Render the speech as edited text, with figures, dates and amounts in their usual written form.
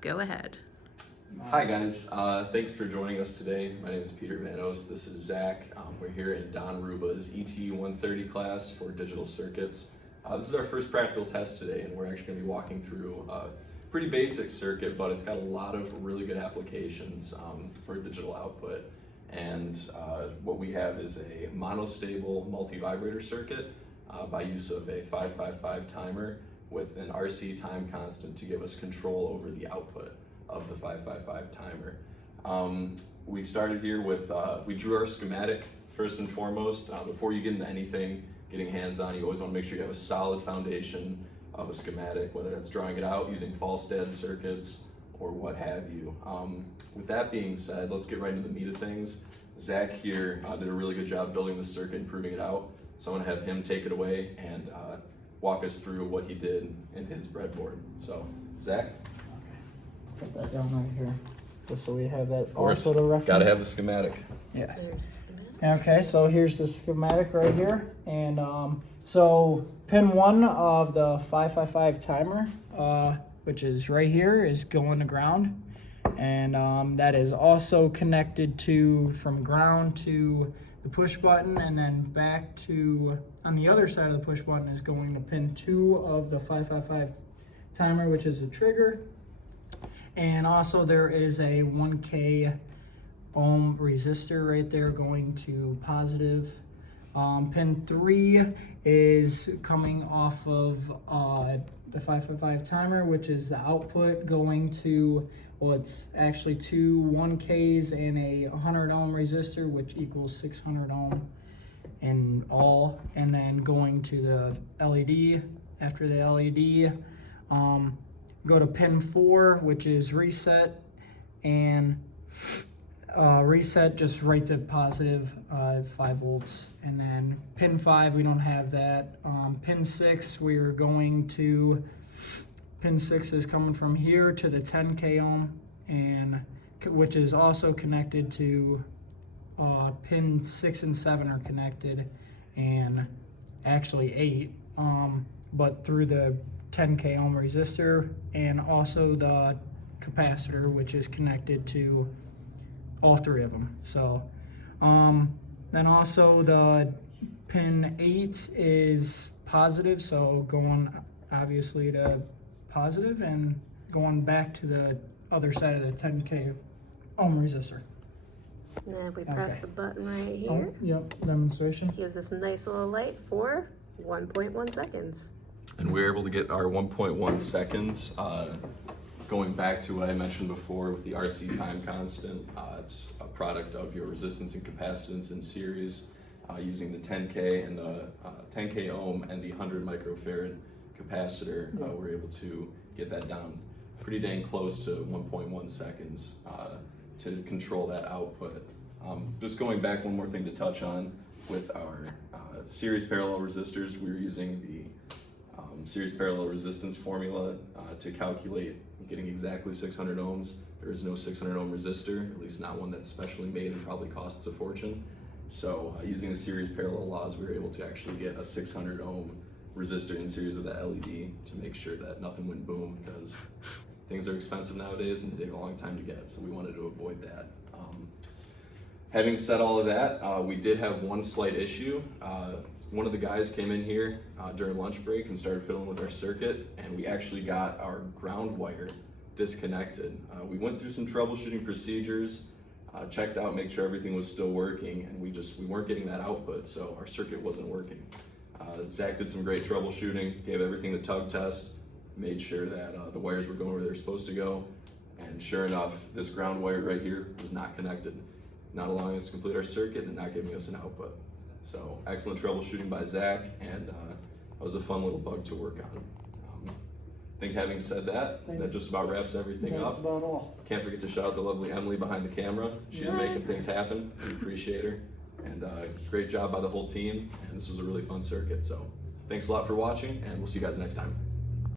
Go ahead. Hi guys, thanks for joining us today. My name is Peter Vanos. This is Zach. We're here in Don Ruba's ETE 130 class for digital circuits. This is our first practical test today, and we're actually going to be walking through a pretty basic circuit, but it's got a lot of really good applications for digital output. And what we have is a monostable multivibrator circuit by use of a 555 timer with an RC time constant to give us control over the output of the 555 timer. We started here with, we drew our schematic first and foremost. Before you get into anything, getting hands-on, you always want to make sure you have a solid foundation of a schematic, whether that's drawing it out using Falstad circuits or what have you. With that being said, let's get right into the meat of things. Zach here did a really good job building the circuit and proving it out. So I'm gonna have him take it away and walk us through what he did in his breadboard. So, Zach? Set that down right here, just so we have that Of course, also to reference. gotta have the schematic. Yes. There's a schematic. Okay, so here's the schematic right here. And so pin 1 of the 555 timer, which is right here, is going to ground. And that is also connected to, from ground to the push button, and then back to, on the other side of the push button is going to pin 2 of the 555 timer, which is a trigger. And also there is a 1K ohm resistor right there going to positive. Pin 3 is coming off of the 555 timer, which is the output going to, well, it's actually 2 1Ks and a 100 ohm resistor, which equals 600 ohm in all. And then going to the LED. After the LED, go to pin 4, which is reset, and reset just right to positive 5 volts. And then pin 5, we don't have that. Pin 6, we're going to, pin 6 is coming from here to the 10K ohm, and which is also connected to pin 6 and 7 are connected, and actually 8, but through the 10K ohm resistor, and also the capacitor, which is connected to all 3 of them. So then also the pin 8 is positive, so going obviously to positive and going back to the other side of the 10K ohm resistor. And then if we press the button right here, Oh, yep, demonstration. gives us a nice little light for 1.1 seconds. And we were able to get our 1.1 seconds. Going back to what I mentioned before with the RC time constant, it's a product of your resistance and capacitance in series using the 10K and the 10K ohm and the 100 microfarad capacitor. We're able to get that down pretty dang close to 1.1 seconds to control that output. Just going back, one more thing to touch on with our series parallel resistors, we were using the series parallel resistance formula to calculate getting exactly 600 ohms. There is no 600 ohm resistor, at least not one that's specially made and probably costs a fortune. So using the series parallel laws, we were able to actually get a 600 ohm resistor in series with the LED to make sure that nothing went boom, because things are expensive nowadays and they take a long time to get, so we wanted to avoid that. Having said all of that, we did have one slight issue. One of the guys came in here during lunch break and started fiddling with our circuit, and we actually got our ground wire disconnected. We went through some troubleshooting procedures, checked out, make sure everything was still working, and we weren't getting that output, so our circuit wasn't working. Zach did some great troubleshooting, gave everything the tug test, made sure that the wires were going where they were supposed to go, and sure enough, this ground wire right here was not connected, not allowing us to complete our circuit and not giving us an output. So excellent troubleshooting by Zach, and that was a fun little bug to work on. I think having said that, that just about wraps everything up. That's about all. Can't forget to shout out the lovely Emily behind the camera. She's making things happen. We appreciate her. And great job by the whole team. And this was a really fun circuit. So thanks a lot for watching, and we'll see you guys next time.